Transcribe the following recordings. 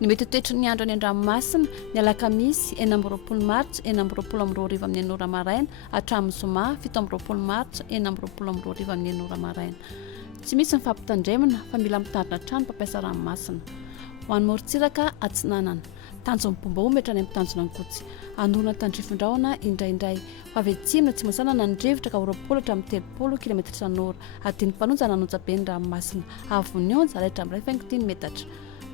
ny mety toetry ny andro any an-dranomasina ny alakamisy 9 martsa 9 amin'ny 9 maraina hatramin'ny zoma 7 martsa 9 amin'ny 9 maraina. Tsy misy mifampitandremana fa mila mitandrina trano mpampiasa ranomasina. Ho an'ny morontsiraka atsinanana tanjony bomba omby hatrany amin'ny tanjona ny gotsy andorona tandrifon-drahona indraindray ho avy atsimina tsy masanana ny drivotra ka 20 hatramin'ny 30 km isan'ora adiny mpanonja nanonja be ny ranomasina avony onja raitra amin'ny 5 metatra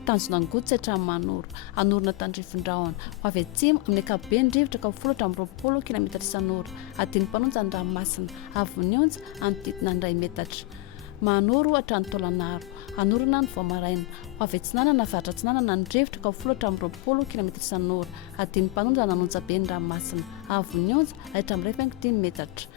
tanjona ny gotsy hatramin'ny manoro anorona tandrifon-drahona ho avy atsimo amin'ny akapobe ny drivotra ka 10 hatramin'ny 20 km isan'ora adiny mpanonja ny ranomasina avony onja anodidina ny 2 metatra manoro hatrany tolanaro anorona ny voamaraina ho avy atsinanana varatra atsinanana ny drivotra ka 10 hatramin'ny 20 km isan'ora adiny mpanonja nanonja be ny ranomasina avony onja raitra amin'ny 5 metatra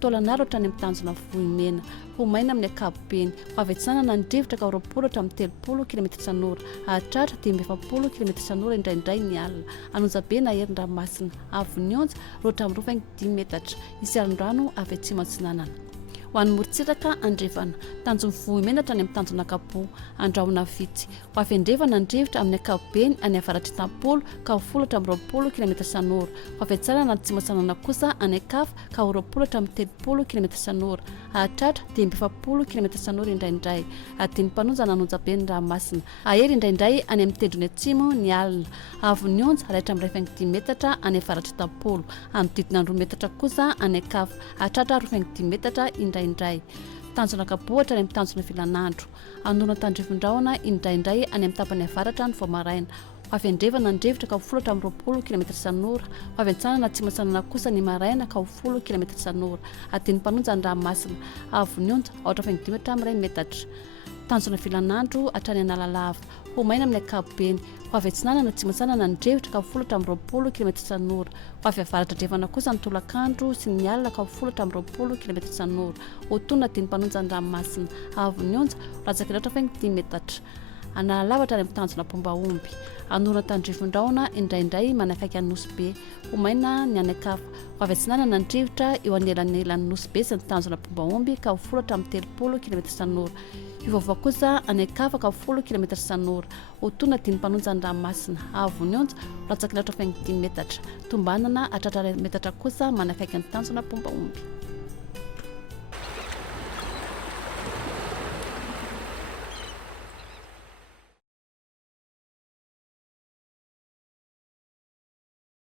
tolanaro hatrany amin'ny tanjona vohimena ho maina amin'ny akapobeny ho avy atsinanana ny drivotra ka 20 hatramin'ny 30 km isan'ora hatratra 70 km isan'ora indraindray ny alina anonja be na herin'ny ranomasina avony onja roatra amin'ny 5 metatra isy-alin-drano avy atsimo atsinanana. Ho an'ny morontsiraka andrevana tanjony vohimena hatrany amin'ny tanjona kapo andrahona vitsy ho avy andrevana ny drivotra amin'ny akapobeny any avaratry tampolo ka 10 hatramin'ny 20 km isan'ora ho avy atsarana ny tsy masanana kosa any akafa ka 20 hatramin'ny 30 km isan'ora hatratra 70 km isan'ora indraindray adiny mpanonja nanonja be ny ranomasina ahery indraindray any amin'ny tendrony atsimo ny alina avony onja raitra amin'ny 5 metatra any avaratry tampolo anodidina 2 metatra kosa any akafa hatratra 5 metatra indraindray tanjona kabohatra any amin'ny tanjona vilanandro anorona tandrifon-drahona indraindray any amin'ny tapany avaratra ny voamaraina ho avy andrevana ny drivotra ka 10 hatramin'ny 20 km isan'ora ho avy antsanana tsy masanana kosa ny maraina ka 10 km isan'ora adiny mpanonja ny ranomasina avony onja 5 metatra tanjona vilanandro hatrany analalava ho maina amin'ny akapobeny ho avy atsinanana tsy masanana ny drivotra ka 10 hatramin'ny 20 km isan'ora ho avy avaratra drevana kosa ny tolakandro sy ny alina ka 10 hatramin'ny 20 km isan'ora ho tonona adiny mpanonja ny ranomasina avony onja ratsakilatra 5 metatra analalava hatrany amin'ny tanjona bomba omby anorona tandrifon-drahona indraindray manakaiky any nosy be ho maina ny any akafa ho avy atsinanana ny drivotra eo anelan'elan'ny nosy be sy ny tanjona bomba omby ka 10 hatramin'ny 30 km isan'ora ivaova kosa any akafa ka 10 km isan'ora ho tonona adiny mpanonja ny ranomasina avony onja ratsakilatra 5 metatra tombanana hatratra 2 metatra kosa manakaiky ny tanjona bomba omby.